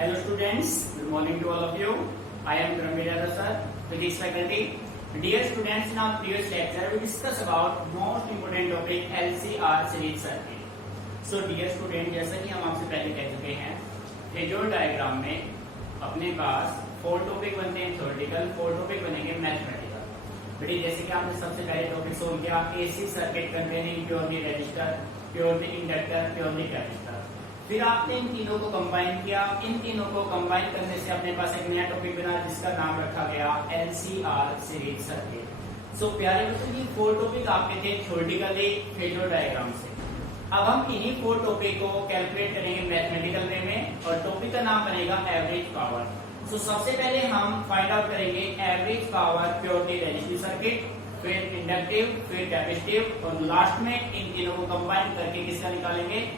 Hello students, good morning to all of you. I am Karamveer Yadav sir, Physics faculty. Dear students, in our previous lecture we discussed about most important topic LCR series circuit. So dear student, जैसा कि हम आपसे पहले कह चुके हैं, phasor diagram में अपने पास 4 टॉपिक बनते हैं थ्योरेटिकल, 4 टॉपिक बनेंगे मैथमेटिकल. बेटे जैसे कि आपने सबसे पहले टॉपिक सोल्व किया AC circuit containing purely resistor, purely inductor, purely capacitor. फिर आपने इन तीनों को कंबाइन किया. इन तीनों को कंबाइन करने से अपने पास एक नया टॉपिक बना जिसका नाम रखा गया एलसीआर सीरीज सर्किट. सो प्यारे बच्चों, ये 4 टॉपिक आपके थे थ्योरेटिकली फेजर डायग्राम से. अब हम इन्हीं 4 टॉपिक को कैलकुलेट करेंगे मैथमेटिकल वे में और टॉपिक का नाम बनेगा एवरेज पावर. सो सबसे पहले हम फाइंड आउट करेंगे average power purely resistive circuit, फिर इंडक्टिव, फिर कैपेसिटिव और लास्ट में इन तीनों को कंबाइन करके किसका निकालेंगे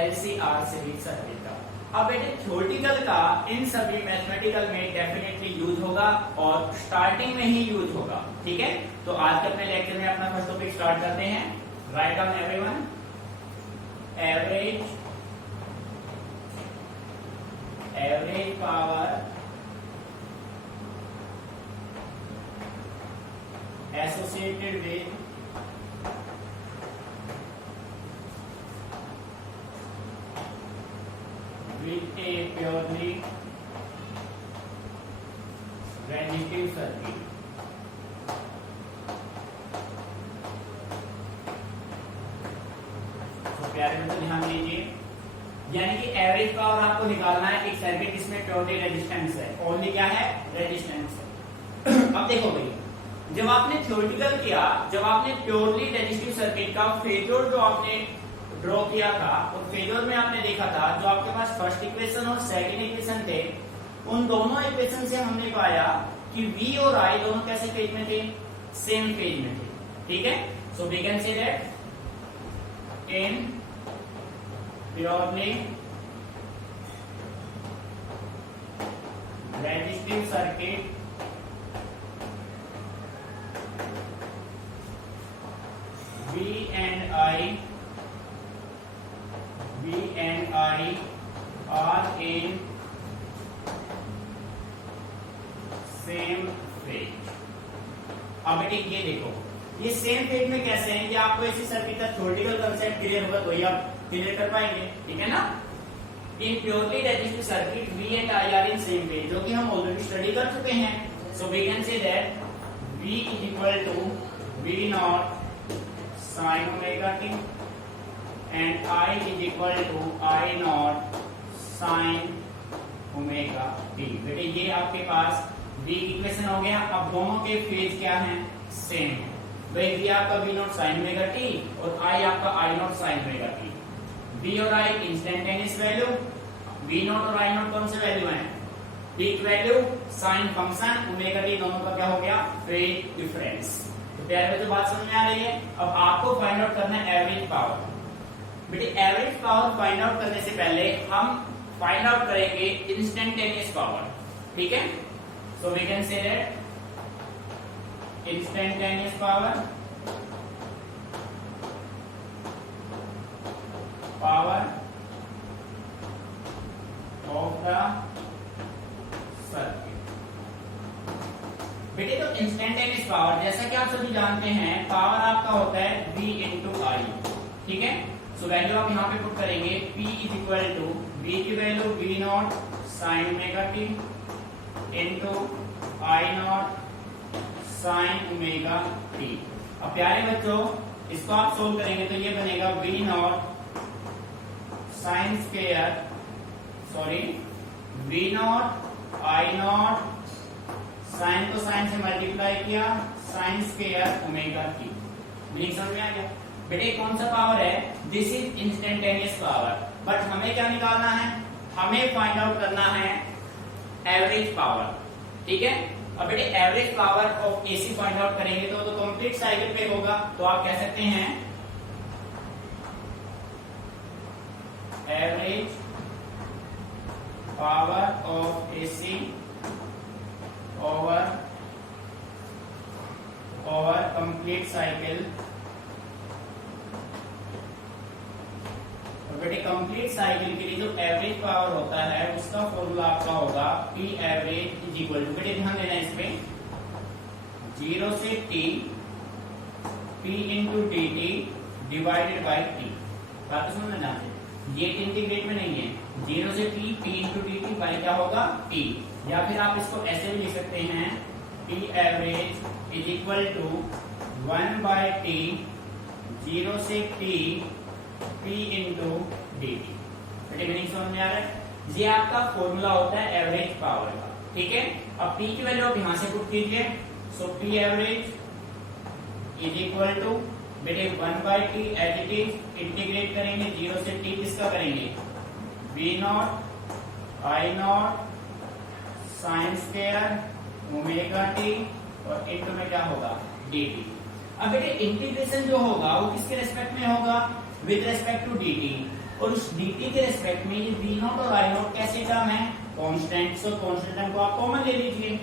एलसीआर सीरीज सर्किट का. अब बेटे थ्योरेटिकल का इन सभी मैथमेटिकल में डेफिनेटली यूज होगा और स्टार्टिंग में ही यूज होगा. ठीक है, तो आज के अपने लेक्चर में अपना फर्स्ट टॉपिक स्टार्ट करते हैं. Write down everyone. Average power associated with a purely resistive circuit. तो प्यारे बच्चों ध्यान दीजिए, यानी कि एवरेज पावर आपको निकालना है एक सर्किट जिसमें प्योरली रेजिस्टेंस है. ओनली क्या है? रेजिस्टेंस है. अब देखो भाई, जब आपने थ्योरेटिकल किया, जब आपने प्योरली रेजिस्टिव सर्किट का फेजर जो आपने ड्रॉ किया था और फेजर में आपने देखा था जो आपके पास फर्स्ट इक्वेशन और सेकंड इक्वेशन थे, उन दोनों इक्वेशन से हमने पाया कि V और I दोनों कैसे फेज में थे? सेम फेज में थे. ठीक है, so we can say that in purely resistive circuit V and I are in same phase. अब बेटे ये देखो, ये सेम फेज में कैसे है? ये आपको ऐसी सर्किट का थ्योरेटिकल कांसेप्ट क्लियर होगा तो ये आप क्लियर कर पाएंगे. ठीक है ना. In purely resistive circuit V and I are in same phase, जो कि हम ऑलरेडी स्टडी कर चुके हैं. So we can say that V is equal to V naught sin omega t and I is equal to I naught sin omega t. बेटे ये आपके पास V equation हो गया. अब दोनों के फेज क्या हैं? सेम. भाई V आपका V naught sin omega t और I आपका I naught sin omega t. V और I instantaneous value, V naught और I naught कौन से वैल्यू हैं? Peak value, sine function, omega t दोनों का क्या हो गया? Phase difference. तो प्यारे बच्चों बात समझ में आ रही है. अब आपको फाइंड आउट करना है एवरेज पावर. बेटे एवरेज पावर फाइंड आउट करने से पहले हम फाइंड आउट करेंगे इंस्टेंटेनियस पावर. ठीक है, so we can say that instantaneous power of the circuit. बेटे तो इंस्टेंटेनियस पावर जैसा कि आप सभी जानते हैं, पावर आपका होता है V into I. ठीक है, सो वैल्यू आप यहाँ पे पुट करेंगे. P is equal to V की value V naught sine omega t into I naught sine omega t. अब प्यारे बच्चों इसको आप सोल्व करेंगे तो ये बनेगा V naught sine square, sorry V naught I naught sine को साइन से मल्टीप्लाई किया, sine square omega t. Meaning समझ में आ गया? बेटे कौन सा पावर है? This is instantaneous power. But हमें क्या निकालना है? हमें फाइंड आउट करना है एवरेज पावर. ठीक है, अब बेटे average power of AC find out करेंगे तो कंप्लीट साइकिल पे होगा. तो आप कह सकते हैं average power of AC over complete cycle बेटे कंप्लीट साइकिल के लिए जो एवरेज पावर होता है उसका फॉर्मूला आपका होगा P average is equal to, बेटे ध्यान देना इसमें, 0 से T P into D t divided by T। बात समझ में आते, ये इंटीग्रेट में नहीं है, 0 से T P into D T by क्या होगा T, या फिर आप इसको ऐसे भी लिख सकते हैं P average is equal to 1 by T 0 से T P into D t. बेटे मीनिंग समझ में आ रहा है? ये आपका फॉर्मूला होता है एवरेज पावर का, ठीक है। अब P की वैल्यू आप यहां से पुट कीजिए, so P average is equal to, बेटे 1 by t as it is, integrate करेंगे 0 से T किसका करेंगे, V naught I naught sine square omega t और इंटू में क्या होगा डी टी। अब बेटे इंटीग्रेशन जो होगा वो किसके रेस्पेक्ट में होगा, with respect to d t, और उस डी टी के रेस्पेक्ट में ये वी नॉट और आई नॉट कैसे टर्म है, कांस्टेंट, सो कांस्टेंट टर्म को आप कॉमन ले लीजिए,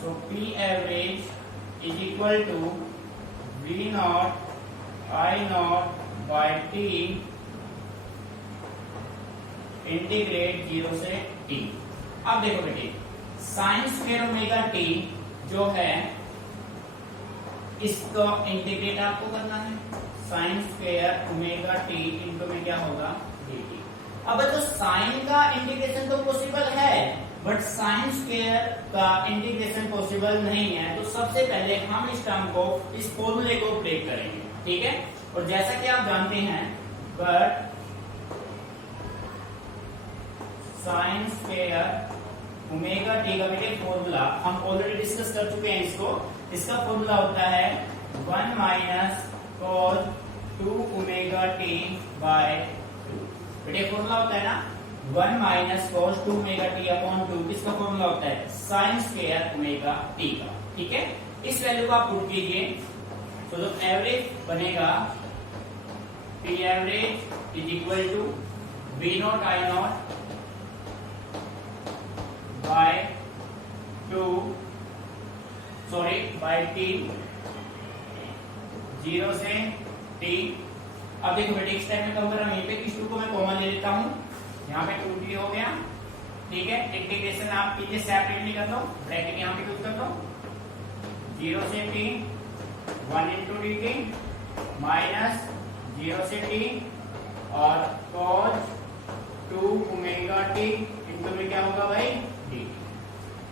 so P average is equal to V naught I naught by T integrate 0 से टी। अब देखो बेटे साइन स्क्वायर ओमेगा टी जो है इसको इंटीग्रेट आपको करना है, sign square omega T into में क्या होगा डी टी। अब तो साइन का इंटीग्रेशन तो पॉसिबल है, बट साइन स्क्वायर का इंटीग्रेशन पॉसिबल नहीं है, तो सबसे पहले हम इस टर्म को, इस फॉर्मूले को ब्रेक करेंगे, ठीक है। और जैसा कि आप जानते हैं, but sign square omega T का बेटे फॉर्मूला हम ऑलरेडी डिस्कस कर चुके हैं इसको, इसका फॉर्मूला होता है 1 minus cos 2 omega T by 2। बेटे फॉर्मूला होता है ना 1 minus cos 2 omega t upon 2, किसका फॉर्मूला होता है साइन स्क्वायर ओमेगा टी का, ठीक है। इस वैल्यू को आप पुट कीजिए, तो जो एवरेज बनेगा P average is equal to V naught I naught by 2 sorry by T 0 से T। अब देखो बेटे इस टाइम में कम कर रहा हूं, यहीं पे इस 2 को मैं कॉमन ले लेता हूं, यहाँ पे 2T हो गया, ठीक है। इंटीग्रेशन आप कीजिए सेपरेटली कर लो, ब्रैकेट यहाँ पे यूज कर लो, 0 से T 1 into D T minus 0 से T और cos 2 ओमेगा टी इंटू में क्या होगा भाई डी।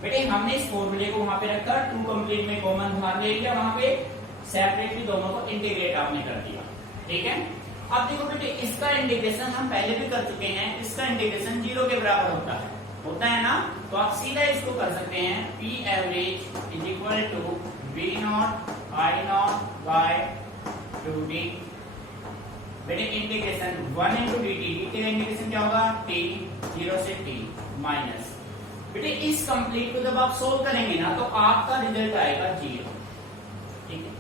बेटे हमने इस फॉर्मूले को वहां पे रखा, 2 कंप्लीट में कॉमन बाहर ले लिया, वहां पे सेपरेटली दोनों को इंटीग्रेट आपने कर दिया, ठीक है। अब देखो बेटे इसका इंटीग्रेशन हम पहले भी कर चुके हैं, इसका इंटीग्रेशन 0 के बराबर होता है ना, तो आप सीधा इसको कर सकते हैं P average is equal to V naught I naught by 2D। बेटे integration 1 into D T, D का इंटीग्रेशन क्या होगा T 0 से T माइनस, बेटे इस कंप्लीट को जब आप सोल्व करेंगे ना तो आपका रिजल्ट आएगा 0, ठीक है।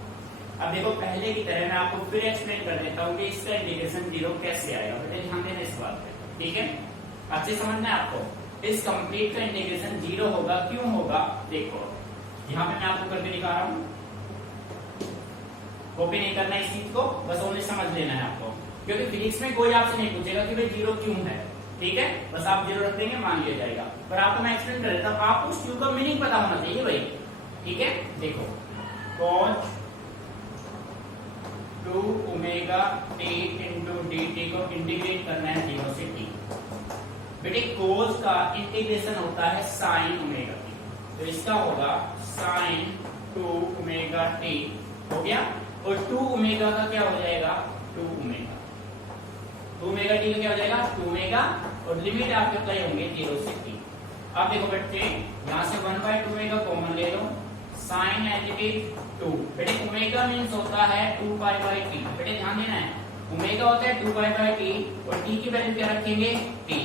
अब देखो पहले की तरह मैं आपको फिर एक्सप्लेन कर देता हूँ कि इसका इंटीग्रेशन 0 कैसे आएगा, बेटे ध्यान देना इस बात पे, ठीक है। अच्छे समझना है आपको, इस कंप्लीट का इंटीग्रेशन 0 होगा, क्यों होगा देखो, यहाँ पे मैं आपको करके दिखा रहा हूँ, कॉपी नहीं करना इस चीज को, बस ओनली समझ लेना है आपको, क्योंकि फिजिक्स में कोई आपसे नहीं पूछेगा कि भाई 0 क्यों है, ठीक है। बस आप 0 रख देंगे, मान लिया जाएगा, पर आपको मैं एक्सप्लेन कर देता हूँ, आपको उस क्यू का मीनिंग पता होना चाहिए भाई, ठीक है। देखो cos 2 omega T into D T को इंटीग्रेट करना है 0 से T। बेटे cos का इंटीग्रेशन होता है साइन ओमेगा टी, तो इसका होगा साइन 2 ओमेगा टी हो गया, और 2 ओमेगा का क्या हो जाएगा 2 ओमेगा, 2 ओमेगा टी का क्या हो जाएगा 2 ओमेगा, और लिमिट आपके अप्लाई होंगे 0 से T। अब देखो बच्चे यहाँ से 1/2 ओमेगा कॉमन ले लो, साइन एज इट इज 2, बेटे ओमेगा मींस होता है 2 पाई बाई टी, बेटे ध्यान देना है ओमेगा होता है 2 पाई बाई टी, और टी की वैल्यू क्या रखेंगे T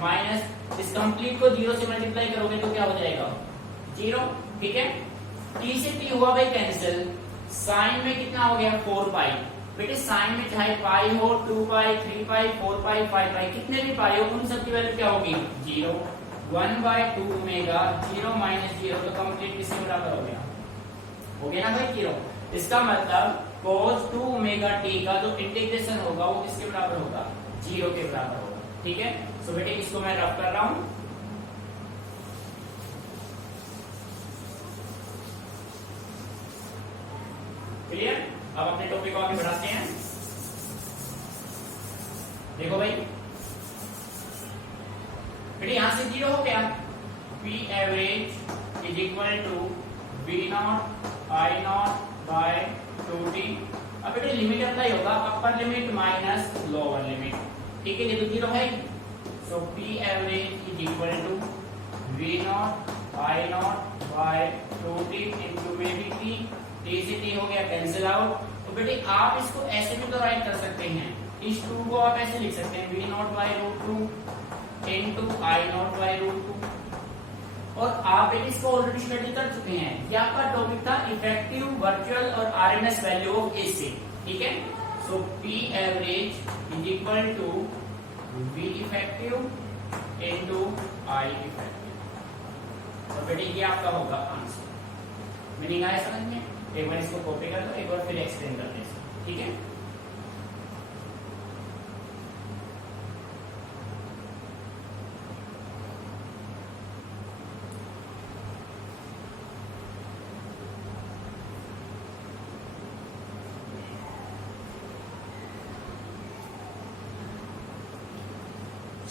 माइनस, इस कंप्लीट को 0 से मल्टीप्लाई करोगे तो क्या हो जाएगा 0, ठीक है। T से T हुआ भाई कैंसिल, साइन में कितना हो गया 4 पाई, बेटे साइन में चाहे पाई हो 2 पाई 3 पाई 4 पाई 5 पाई कितने भी पाई हो उन सब की वैल्यू क्या होगी 0, 1/2 ओमेगा 0 माइनस 0, तो कंप्लीट किसके बराबर हो गया ना भाई 0। इसका मतलब cos 2 ओमेगा टी का जो इंटीग्रेशन होगा वो किसके बराबर होगा 0 के बराबर होगा। ठीक है, सो बेटे इसको मैं रफ कर रहा हूं। क्लियर? अब अपने टॉपिक को आगे बढ़ाते हैं। देखो भाई बेटे यहां से 0 हो गया, P average is equal to V naught I naught by 2T। अब बेटे लिमिट अप्लाई होगा, upper limit minus lower limit. ठीक है, ये तो 0 है, so P average is equal to V naught I naught by 2T into T. T से T हो गया कैंसिल आउट। तो बेटे आप इसको ऐसे भी तो राइट कर सकते हैं, इस 2 को आप ऐसे लिख सकते हैं V naught by root 2 into I naught by root 2। और आप इसको ऑलरेडी स्टडी कर चुके हैं, ये आपका टॉपिक था इफेक्टिव वर्चुअल और आरएमएस वैल्यू ऑफ एसी। ठीक है, so P average is equal to V effective into I effective. तो बेटे ये आपका होगा आंसर। मीनिंग आया समझ में? एक बार इसको कॉपी कर दो, एक बार फिर एक्सप्लेन करते हैं। ठीक है,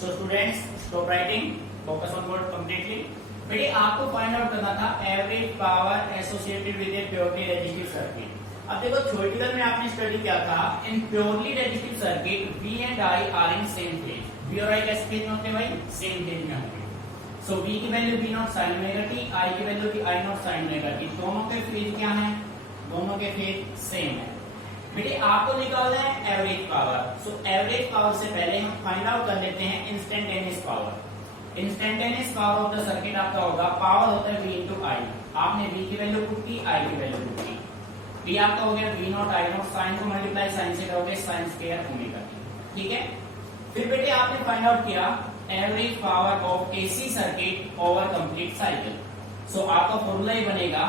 so students stop writing, focus on board completely. बेटे आपको फाइंड आउट करना था average power associated with a purely resistive circuit. अब देखो थ्योरेटिकल में आपने स्टडी किया था, in purely resistive circuit V and I are in same phase. V और I कैसे फेज में होते हैं भाई? सेम फेज में होंगे। सो V की value V naught sine omega t, I की वैल्यू थी I naught sine omega t। दोनों के फेज क्या है? दोनों के फेज सेम है। बेटे आपको निकालना है average power. So average power से पहले हम फाइंड आउट कर लेते हैं instantaneous power. Instantaneous power of the circuit आपका होगा, पावर होता है V इंटू I। आपने V की वैल्यू पुट की, I की वैल्यू पुट की। V आपका हो गया V naught I naught, sine को मल्टीप्लाई साइन से करोगे साइन स्क्वायर ओमेगा t। ठीक है, फिर बेटे आपने फाइंड आउट किया average power of AC circuit over complete cycle. So आपका फॉर्मूला ही बनेगा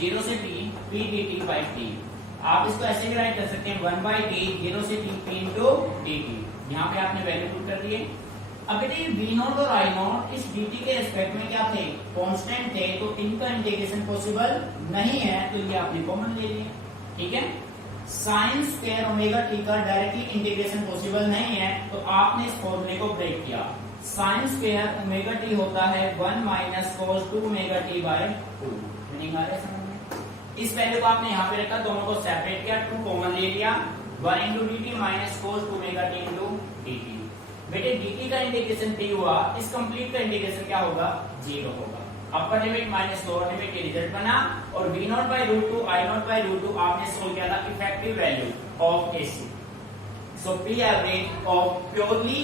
0 से t p dt by t। आप इसको ऐसे भी राइट कर सकते हैं 1 बाई t 0 से t p इंटू dt। यहाँ पे आपने वैल्यू पुट कर दिए। अब बेटे V नॉट और I नॉट इस dt के रेस्पेक्ट में क्या थे? कांस्टेंट थे, तो इनका इंटीग्रेशन पॉसिबल नहीं है, तो ये आपने कॉमन ले लिया। ठीक है, साइन स्क्वायर ओमेगा t का डायरेक्टली इंटीग्रेशन पॉसिबल नहीं है, तो आपने इस फॉर्मूले को ब्रेक किया। साइन स्क्वायर ओमेगा t होता है 1 minus cos 2 omega t by 2। Meaning आ रहा है समझ में? इस वैल्यू को आपने यहाँ पे रखा, दोनों को सेपरेट किया, 2 कॉमन ले लिया, 1 into dt minus cos 2 omega t into dt। बेटे dt का इंटीग्रेशन t हुआ, इस कंप्लीट का इंटीग्रेशन क्या होगा? 0 होगा। Upper limit minus lower limit ये रिजल्ट बना, और V naught by root 2 I naught by root 2 आपने सोल्व किया था effective value of AC। So P average of purely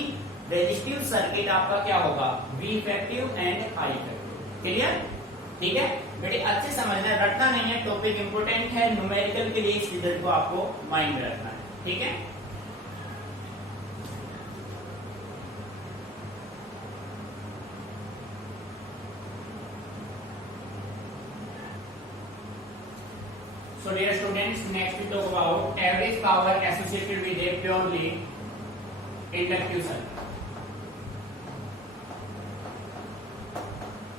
resistive circuit आपका क्या होगा? V effective and I effective. Clear? ठीक है बेटे, अच्छे समझना है, रटना नहीं है, टॉपिक इंपोर्टेंट है, न्यूमेरिकल के लिए इस रिजल्ट को आपको माइंड में रखना है। ठीक है, so dear students, next we talk about average power associated with a purely inductive circuit.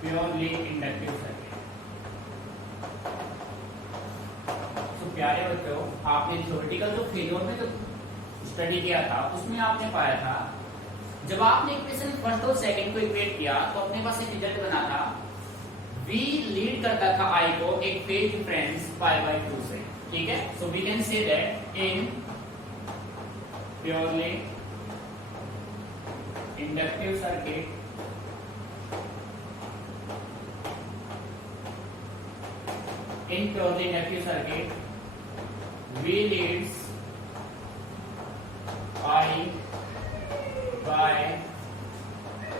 Purely inductive circuit. So प्यारे बच्चों, आपने थ्योरेटिकल जो फेलियर में जो स्टडी किया था उसमें आपने पाया था, जब आपने इक्वेशन फर्स्ट और सेकंड को इक्वेट किया तो अपने पास एक रिजल्ट बना था, V लीड करता था I को एक फेज डिफरेंस पाई बाय 2 से। ठीक है, so we can say that in purely inductive circuit V leads I by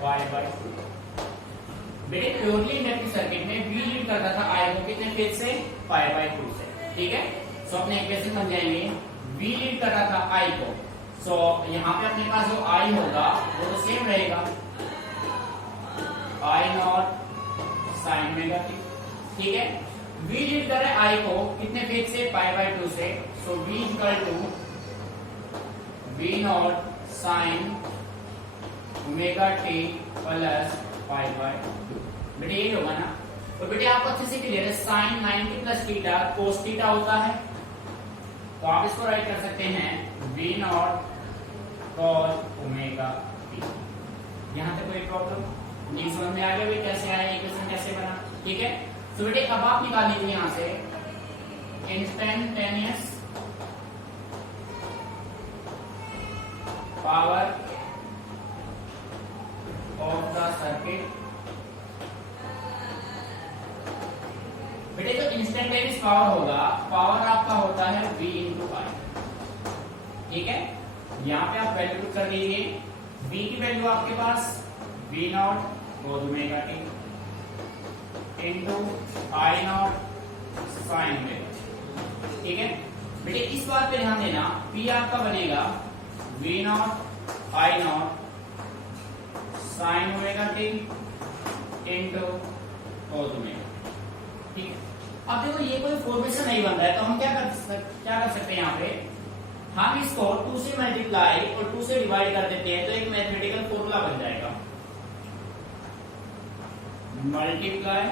y by 2। बेटे प्योरली इंडक्टिव सर्किट में V लीड करता था I को कितने फेज से? पाई बाय 2 से। ठीक है, सो अपने इक्वेशन समझाएंगे, V लीड कर रहा था I को, सो यहाँ पे अपने पास जो I होगा वो तो सेम रहेगा, I naught sine omega t। ठीक है, V लीड कर रहा है I को कितने फेज से? पाई बाय 2 से, so V equal to V naught sine omega T plus pi by 2। बेटे यही होगा ना। और बेटे आपको अच्छे से क्लियर है, sine 90 plus theta cos theta होता है, तो आप इसको राइट कर सकते हैं V naught cos omega T. यहां तक कोई प्रॉब्लम नहीं? समझ में आ गया भाई कैसे आया, इक्वेशन कैसे बना? ठीक है। तो बेटे अब आप निकाल लीजिए यहां से instantaneous power of the circuit. बेटे जो इंस्टेंटेनियस पावर होगा, पावर आपका होता है V इंटू आई। ठीक है, यहां पे आप वैल्यू पुट कर दीजिए। V की वैल्यू आपके पास V not cos omega T into I naught sine omega. ठीक है बेटे, इस बात पे ध्यान देना, P आपका बनेगा V naught I naught sine omega T into cos omega. ठीक है, अब देखो ये कोई फॉर्मेशन नहीं बन रहा है, तो हम क्या कर सकते हैं यहाँ पे, हम इसको 2 से मल्टीप्लाई और 2 से डिवाइड कर देते हैं, तो एक मैथमेटिकल फॉर्मूला बन जाएगा। Multiply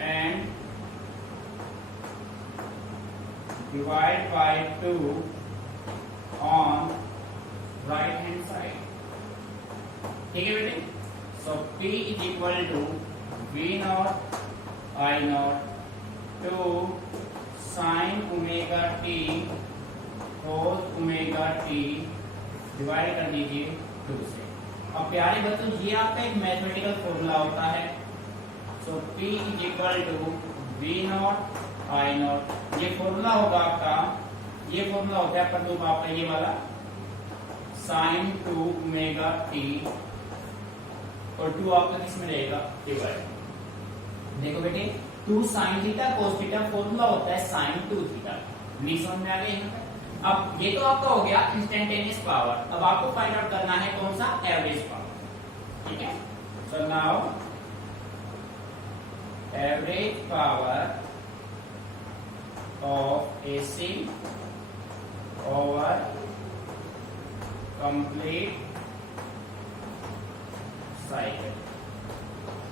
and divide by 2 on right hand side. ठीक है बेटे, so P is equal to V naught I naught 2 sine omega T cos omega T divide कर दीजिए 2 से। अब प्यारे बच्चों, ये आपका एक मैथमेटिकल फॉर्मूला होता है। So P is equal to V naught I naught, ये फॉर्मूला होगा आपका, ये फॉर्मूला होता है पर आपका ये वाला साइन 2 ओमेगा टी, और 2 आपका किस में रहेगा, डिवाइड। देखो बेटे, 2 sine theta cos theta formula होता है साइन 2 थीटा। नहीं समझ में आ गया यहाँ पे? अब ये तो आपका हो गया इंस्टेंटेनियस पावर। अब आपको फाइंड आउट करना है कौन सा, एवरेज पावर। ठीक है, so now average power of AC over complete cycle.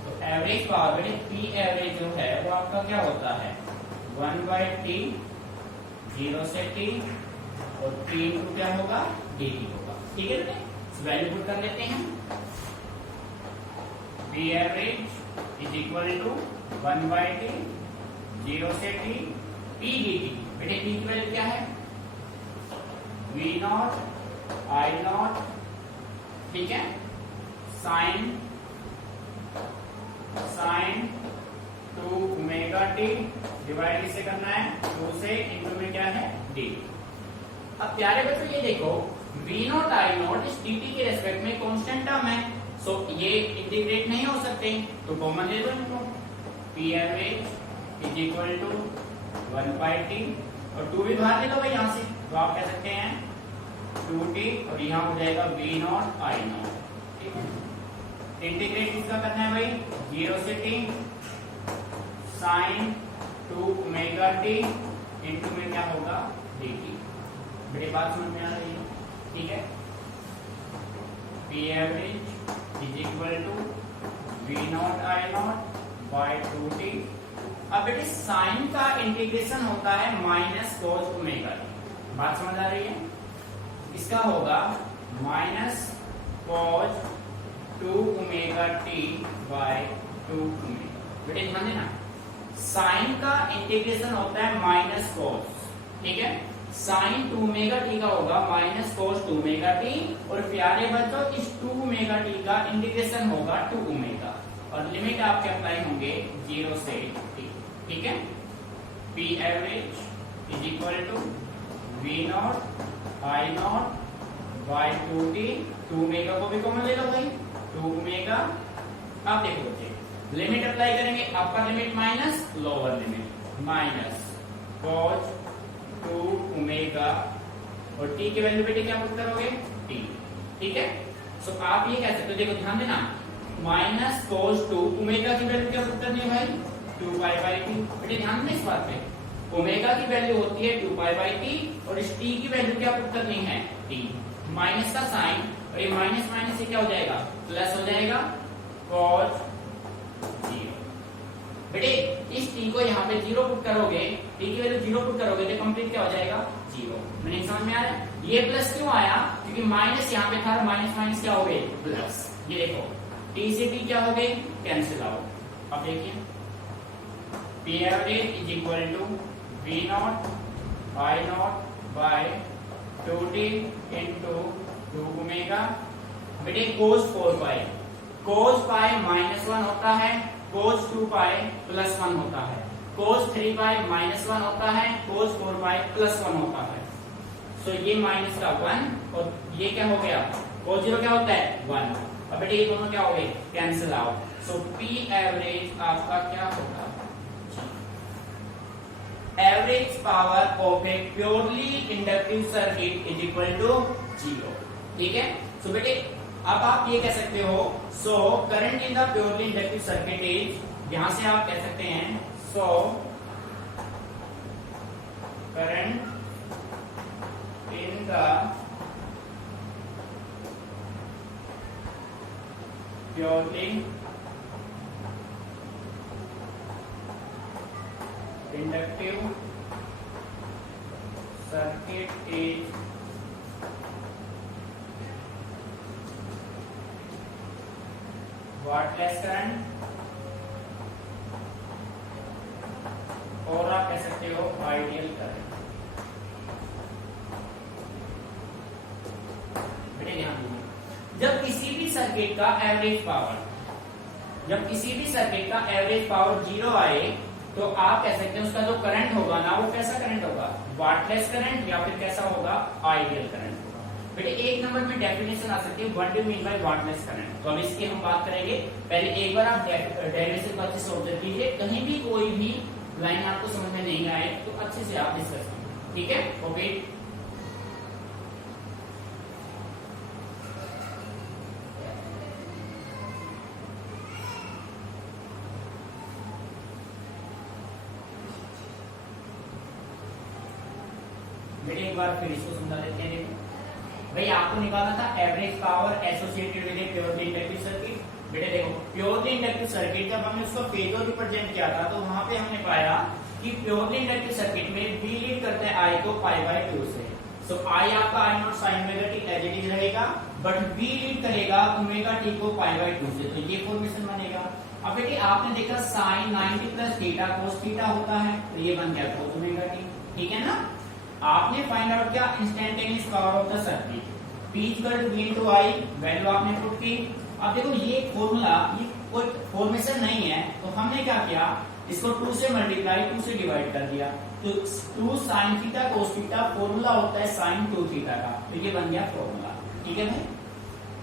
तो एवरेज पावर बेटे पी एवरेज जो है वो आपका क्या होता है, 1/t 0 से t और t इंटू क्या होगा, dt होगा। ठीक है बेटे, वैल्यू पुट कर लेते हैं। P average is equal to 1/t 0 से t p dt। बेटे p की वैल्यू क्या है, V नॉट आई नॉट, ठीक है, साइन 2 ओमेगा टी डिवाइड किससे करना है, 2 से, इंटू में क्या है, डी। अब प्यारे बच्चों ये देखो, V नॉट आई नॉट इस dt के रेस्पेक्ट में कांस्टेंट टर्म है, सो ये इंटीग्रेट नहीं हो सकते, तो कॉमन ले लो इनको। P average is equal to 1/t, और 2 भी बाहर ले लो भाई यहाँ से, तो आप कह सकते हैं 2t, और यहाँ हो जाएगा V नॉट आई नॉट। ठीक है, इंटीग्रेट किसका करना है भाई, 0 से t sine 2 omega T into में क्या होगा, dt। बड़ी बात समझ में आ रही है? ठीक है, P average is equal to V naught I naught by 2t। अब बेटे साइन का इंटीग्रेशन होता है माइनस cos ओमेगा टी। बात समझ आ रही है? इसका होगा minus cos 2 omega T by 2 omega. बेटे ध्यान देना, साइन का इंटीग्रेशन होता है माइनस cos। ठीक है, साइन 2 ओमेगा टी का होगा माइनस cos 2 ओमेगा टी, और प्यारे बच्चों इस 2 ओमेगा टी का इंटीग्रेशन होगा 2 ओमेगा, और लिमिट आपके अप्लाई होंगे 0 से t। ठीक है, P average is equal to V naught I naught by 2t, 2 omega को भी कॉमन ले लो भाई, 2 ओमेगा। अब देखो बच्चे, लिमिट अप्लाई करेंगे, अपर limit minus lower limit minus cos 2 omega, और t की वैल्यू बेटे क्या पुट करोगे, t। ठीक है, सो आप ये कह सकते हो, देखो ध्यान देना, माइनस cos 2 ओमेगा की वैल्यू क्या पुट करनी है भाई, 2π/t। बेटे ध्यान देना इस बात पे, ओमेगा की वैल्यू होती है 2π/t, और इस t की वैल्यू क्या पुट करनी है, टी, माइनस का साइन और ये माइनस माइनस से क्या हो जाएगा, प्लस हो जाएगा cos 0। बेटे इस टी को यहाँ पे 0 पुट करोगे, टी की वैल्यू 0 पुट करोगे तो कंप्लीट क्या हो जाएगा 0। मैंने समझ में आ रहा है? ये प्लस क्यों आया, क्योंकि माइनस यहाँ पे था, माइनस माइनस क्या हो गए प्लस। ये देखो टी से टी क्या हो गए, कैंसिल आउट। अब देखिए P average is equal to V naught I naught by 2t into 2 omega. बेटे cos 4 पाई, cos पाई -1 होता है, cos 2 पाई +1 होता है, cos 3 पाई -1 होता है, cos 4 पाई +1 होता है। तो ये माइनस का 1 और ये क्या हो गया, cos 0 क्या होता है 1। अब बेटे ये दोनों क्या हो गए, cancel out. So P average आपका क्या होगा, average power of a purely inductive circuit is equal to 0। ठीक है, सो बेटे अब आप ये कह सकते हो, so current in the purely inductive circuit is, यहां से आप कह सकते हैं so current in the purely inductive circuit is wattless current, और आप कह सकते हो आइडियल करंट। बेटे ध्यान दीजिए, जब किसी भी सर्किट का एवरेज पावर, जब किसी भी सर्किट का एवरेज पावर 0 आए तो आप कह सकते हैं उसका जो करंट होगा ना, वो कैसा करंट होगा, वाटलेस करंट या फिर कैसा होगा, आइडियल करंट होगा। बेटे एक नंबर में डेफिनेशन आ सकती है, what do mean by wattless current. तो अब इसकी हम बात करेंगे, पहले एक बार आप डेरिवेशन को अच्छे से ऑब्जर्व कीजिए, कहीं भी कोई भी लाइन आपको समझ में नहीं आए तो अच्छे से आप डिस्कस कीजिए। ठीक है, ओके। बेटे एक बार फिर इसको समझा देते हैं। देखो भाई आपको निकालना था average power associated with a purely inductive circuit. बेटे देखो प्योरली इंडक्टिव सर्किट जब हमने उसको फेजर रिप्रेजेंट किया था तो वहां पे हमने पाया कि प्योरली इंडक्टिव सर्किट में V लीड करता है I को π/2 से। सो I आपका I naught sin omega t as it is रहेगा, बट V लीड करेगा ओमेगा t को π/2 से, तो ये फॉर्मेशन बनेगा। अब बेटे आपने देखा sin 90 plus theta cos theta होता है, तो ये बन गया cos ओमेगा t। ठीक है ना, आपने फाइंड आउट किया instantaneous power of the circuit, P equal to V into I, value आपने पुट की। अब देखो ये फॉर्मूला, ये कोई फॉर्मेशन नहीं है, तो हमने क्या किया, इसको 2 से मल्टीप्लाई 2 से डिवाइड कर दिया, तो 2 sin theta cos theta formula होता है sin 2 थीटा का, तो ये बन गया फॉर्मूला। ठीक है भाई,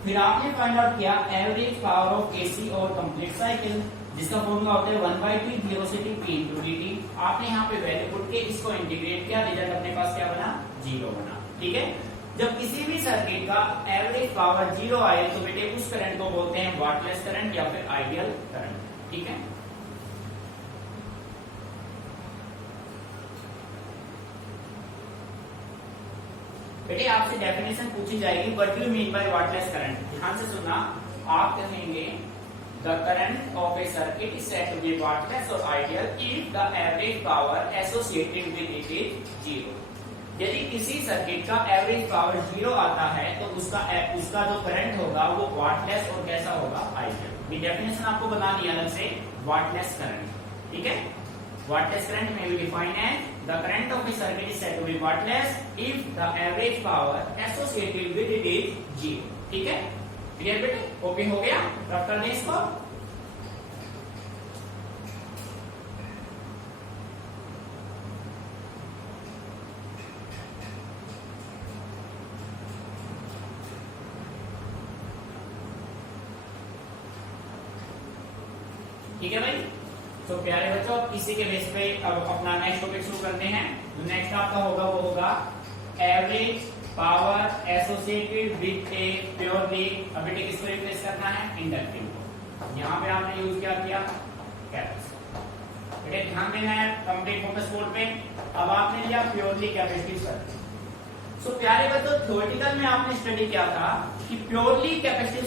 फिर आपने फाइंड आउट किया एवरेज पावर ऑफ AC और कंप्लीट साइकिल, जिसका फॉर्मूला होता है 1/t velocity P into dt। आपने यहाँ पे वैल्यू पुट के इसको इंटीग्रेट किया, रिजल्ट अपने पास क्या बना, 0 बना। ठीक है, जब किसी भी सर्किट का एवरेज पावर 0 आए तो बेटे उस करंट को बोलते हैं वाटलेस करंट या फिर आइडियल करंट। ठीक है, बेटे आपसे डेफिनेशन पूछी जाएगी, what do you mean by wattless current. ध्यान से सुनना, आप कहेंगे the current of a circuit is said to be wattless और ideal if the average power associated with it is 0। यदि किसी सर्किट का एवरेज पावर 0 आता है तो उसका जो करंट होगा वो वाटलेस और कैसा होगा, आइडियल। ये डेफिनेशन आपको बतानी है अलग से, वाटलेस करंट। ठीक है, वाटलेस करंट में be defined as the current of a circuit is said to be wattless if the average power associated with it is 0। ठीक है, क्लियर बेटे, ओके हो गया, रब कर दें इसको। ठीक है भाई, तो प्यारे बच्चों इसी के बेस पे अब अपना नेक्स्ट टॉपिक शुरू करते हैं। जो नेक्स्ट आपका होगा वो होगा average power associated with a purely, अब बेटे किसको रिप्लेस करना है, इंडक्टिव को। यहाँ पे आपने यूज क्या किया, कैपेसिटर। बेटे ध्यान देना है, कंप्लीट फोकस बोर्ड पे। अब आपने लिया प्योरली कैपेसिटिव सर्किट। सो प्यारे बच्चों, थ्योरेटिकल में आपने स्टडी किया था कि प्योरली कैपेसिटिव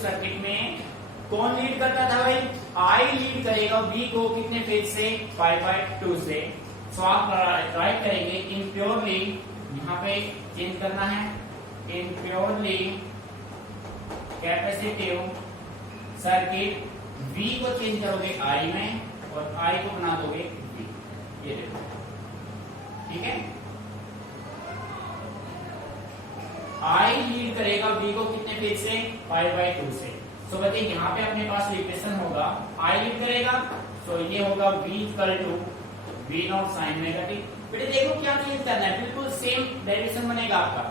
सर्किट में कौन लीड करता था भाई? आई लीड करेगा बी को कितने फेज से? 5/2 से। सो आप राइट करेंगे इन प्योरली, यहाँ पे चेंज करना है, इन प्योरली कैपेसिटिव सर्किट V को चेंज करोगे I में और I को बना दोगे V। ये देखो, ठीक है। I लीड करेगा B को कितने फेज से? 5/2 से। सो बच्चे यहाँ पे अपने पास इक्वेशन होगा, I लीड करेगा, सो ये होगा V equal to V naught sine omega T. बेटे देखो क्या चेंज करना है, बिल्कुल सेम डेरिवेशन बनेगा आपका।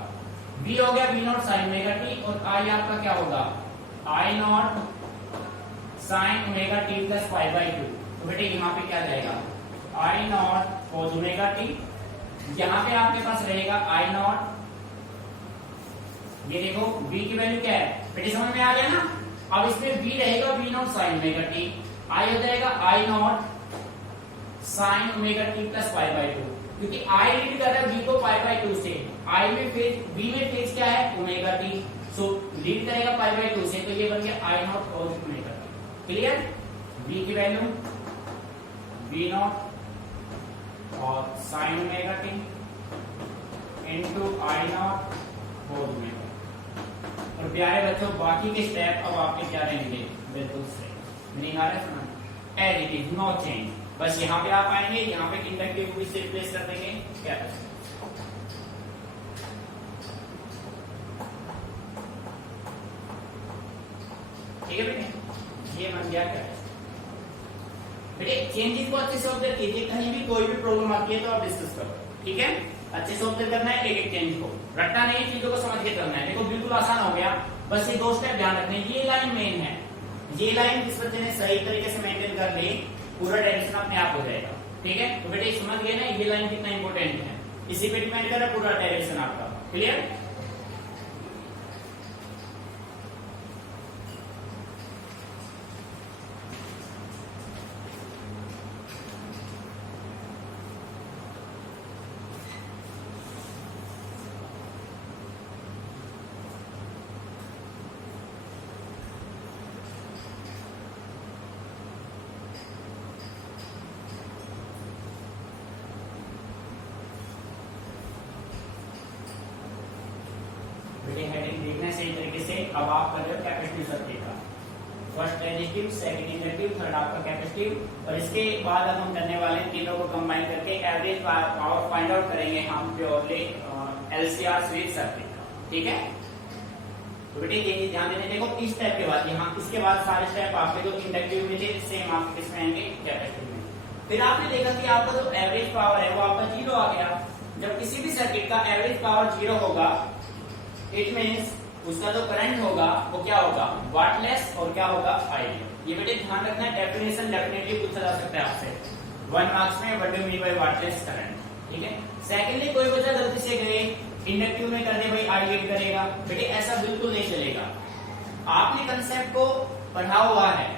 V हो गया V naught sine omega t और I आपका क्या होगा? I naught sine omega T plus 5/2। तो बेटे यहाँ पे क्या जाएगा? I not cos omega T. यहाँ पे आपके पास रहेगा I नॉट, ये देखो V की वैल्यू क्या है बेटे, समझ में आ गया ना। अब इसमें V रहेगा V naught sine omega T, I हो जाएगा I naught sine omega T plus 5/2, क्योंकि I लीड कर रहा है V को 5/2 से। I में फेज, V में फेज क्या है? Omega T. सो लीड करेगा 5/2 से, तो ये बन गया I not cos omega T. Clear? V की वैल्यू V नॉट और sign omega T into I not cos omega. और प्यारे बच्चों, बाकी के स्टेप अब आपके क्या रहेंगे? बिल्कुल सही। मीनिंग आ रहा है समझ? As it is, no change. बस यहाँ पे आप आएंगे, यहाँ पे इंडक्टिव को इससे रिप्लेस कर देंगे, क्या ठीक है बेटे, ये बन गया क्या? बेटे चेंजेस को अच्छे से ऑब्जर्व कीजिए, कहीं भी कोई भी प्रॉब्लम आती है तो आप डिस्कस करो, ठीक है। अच्छे से ऑब्जर्व करना है, एक एक चेंज को रटना नहीं, चीजों को समझ के चलना है। देखो बिल्कुल आसान हो गया, बस ये 2 स्टेप ध्यान रखने। ये लाइन मेन है, ये लाइन जिस बच्चे ने सही तरीके से मेंटेन कर ली, पूरा डायरेक्शन अपने आप हो जाएगा, ठीक है। तो बेटे समझ गए ना ये लाइन कितना इंपॉर्टेंट है, इसी पे डिपेंड कर रहा है पूरा डायरेक्शन आपका। क्लियर? हेडिंग देखना है सही तरीके से। अब आप कर रहे हो कैपेसिटिव सर्किट का, first resistive, second inductive, third आपका कैपेसिटिव, और इसके बाद अब हम करने वाले हैं तीनों को कंबाइन करके एवरेज पावर फाइंड आउट करेंगे हम प्योरली एलसीआर सीरीज सर्किट का, ठीक है। तो बेटे ये ध्यान देने, देखो इस स्टेप के बाद यहाँ, इसके बाद सारे स्टेप आपके जो इंडक्टिव में थे सेम आपके किसमें आएंगे? कैपेसिटिव में। फिर आपने देखा कि आपका जो एवरेज पावर है वो आपका 0 आ गया। जब किसी भी सर्किट का एवरेज पावर 0 होगा, इट मीन्स उसका जो करंट होगा वो क्या होगा? वाटलेस, और क्या होगा? आइडियल। ये बेटे ध्यान रखना है, डेफिनेशन डेफिनेटली पूछा जा सकता है आपसे 1 मार्क्स में, what do mean by wattless current, ठीक है। सेकेंडली कोई बच्चा गलती से गए इंडक्टिव में कर दे भाई आई लीड करेगा, बेटे ऐसा बिल्कुल नहीं चलेगा। आपने कंसेप्ट को पढ़ा हुआ है,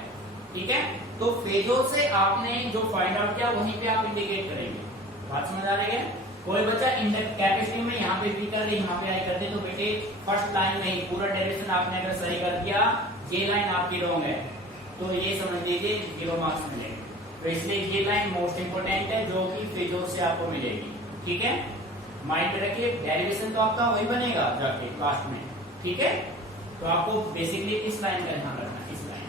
ठीक है, तो फेजों से आपने जो फाइंड आउट किया वहीं पे आप इंडिकेट करेंगे। बात समझ आ रही है? कोई बच्चा कैपेसिटिव में यहाँ पे भी कर दे, यहाँ पे आई कर दे, तो बेटे फर्स्ट लाइन में ही पूरा डेरिवेशन आपने अगर सही कर दिया, ये लाइन आपकी रॉन्ग है, तो ये समझ लीजिए 0 मार्क्स मिलेंगे। तो इसलिए ये लाइन मोस्ट इंपोर्टेंट है जो कि फेजों से आपको मिलेगी, ठीक है। माइंड में रखिए, डेरिवेशन तो आपका वही बनेगा जाके लास्ट में, ठीक है। तो आपको बेसिकली इस लाइन का ध्यान रखना है, इस लाइन